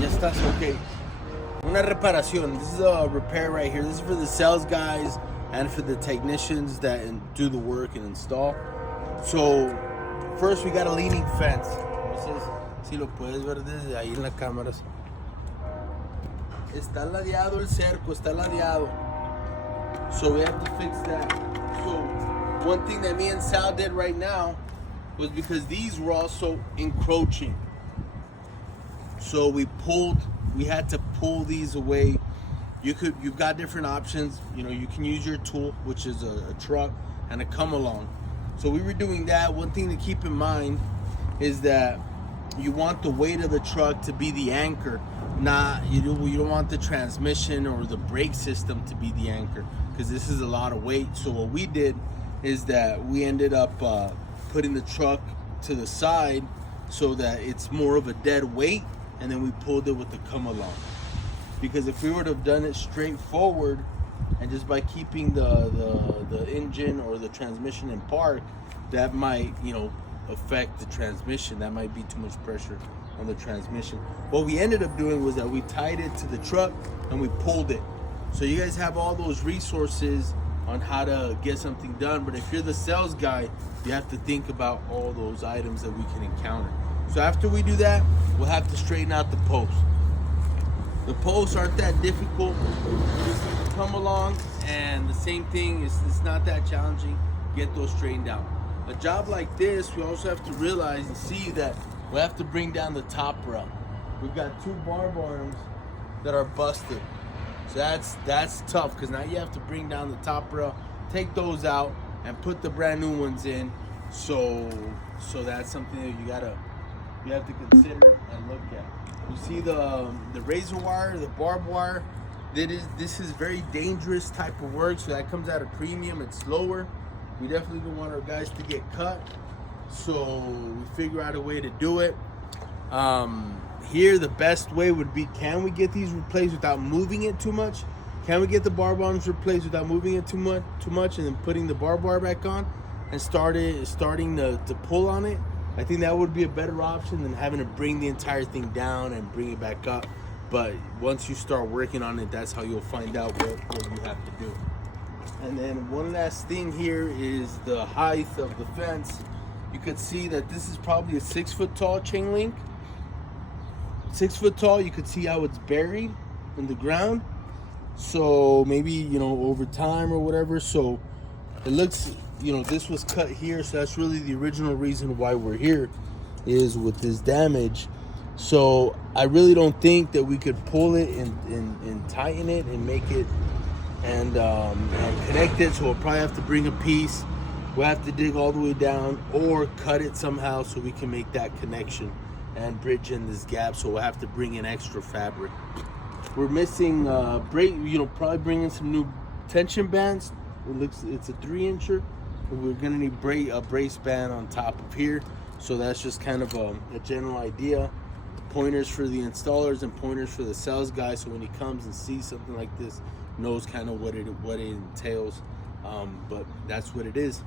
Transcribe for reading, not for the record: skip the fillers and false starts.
Ya estás, okay. Una reparación. This is a repair right here. This is for the sales guys and for the technicians that do the work and install. So, first we got a leaning fence. Entonces, si lo puedes ver desde ahí en las cámaras. Está ladeado el cerco, está ladeado. So we have to fix that. So, one thing that me and Sal did right now was because these were also encroaching. So we had to pull these away. You've got different options. You know, you can use your tool, which is a truck and a come along. So we were doing that. One thing to keep in mind is that you want the weight of the truck to be the anchor, not you don't want the transmission or the brake system to be the anchor, because this is a lot of weight. So what we did is that we ended up putting the truck to the side so that it's more of a dead weight, and then we pulled it with the come along. Because if we would have done it straight forward and just by keeping the engine or the transmission in park, that might, affect the transmission. That might be too much pressure on the transmission. What we ended up doing was that we tied it to the truck and we pulled it. So you guys have all those resources on how to get something done, but if you're the sales guy, you have to think about all those items that we can encounter. So after we do that, we'll have to straighten out the posts. The posts aren't that difficult. Just come along, and the same thing, it's not that challenging. Get those straightened out. A job like this, we also have to realize and see that we have to bring down the top rail. We've got 2 barb arms that are busted. So that's tough, because now you have to bring down the top rail, take those out, and put the brand new ones in. So that's something that you have to consider and look at. You see the razor wire, the barbed wire. This is very dangerous type of work, so that comes at a premium. It's slower. We definitely don't want our guys to get cut, so we figure out a way to do it. Here, the best way would be, can we get these replaced without moving it too much? Can we get the barb arms replaced without moving it too much, and then putting the barbed wire back on and starting to pull on it? I think that would be a better option than having to bring the entire thing down and bring it back up. But once you start working on it, that's how you'll find out what you have to do. And then one last thing here is the height of the fence. You could see that this is probably a 6 foot tall chain link. 6 foot tall. You could see how it's buried in the ground. So maybe, over time or whatever. So it looks, this was cut here. So that's really the original reason why we're here, is with this damage. So I really don't think that we could pull it and tighten it and make it and connect it. So we'll probably have to bring a piece. We'll have to dig all the way down or cut it somehow so we can make that connection and bridge in this gap. So we'll have to bring in extra fabric. We're missing brake. Probably bring in some new tension bands. It's a 3-incher. We're gonna need a brace band on top of here. So that's just kind of a general idea. Pointers for the installers and pointers for the sales guy, so when he comes and sees something like this, knows kind of what it entails. But that's what it is.